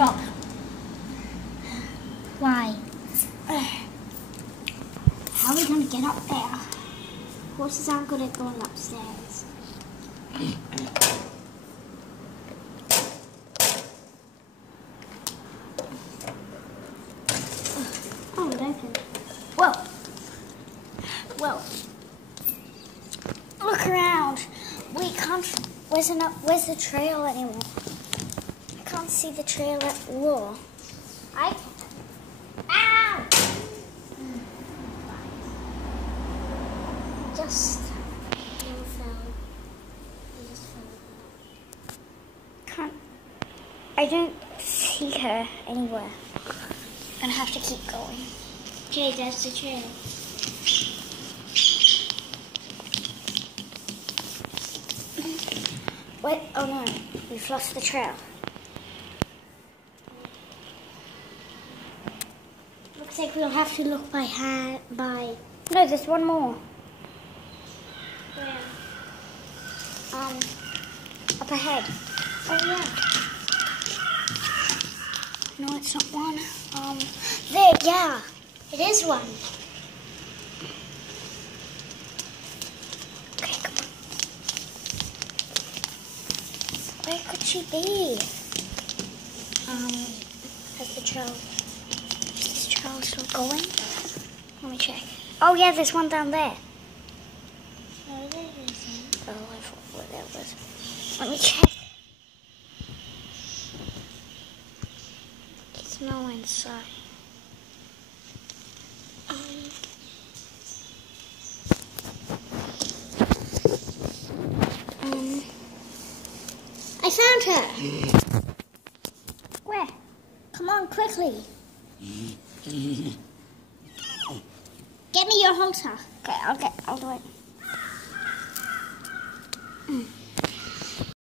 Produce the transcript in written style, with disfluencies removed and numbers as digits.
Stop. Why? How are we going to get up there? Horses aren't good at going upstairs. Oh, it opened. Whoa. Well, look around. We can't. Where's the trail anymore? I can't see the trail at all. I. Ow! Just. You just fell. Can't. I don't see her anywhere. I'm gonna have to keep going. Okay, there's the trail. Wait, oh no, we've lost the trail. Looks like we'll have to look by hand. No, there's one more. Where? Up ahead. Oh yeah. No, it's not one. There, yeah. It is one. Okay, come on. Where could she be? Is the trail still going? Let me check. Oh yeah, there's one down there. Oh, there isn't. Oh, I forgot what that was. Let me check. There's no inside. I found her. Where? Come on, quickly. Get me your halter. Okay, I'll do it.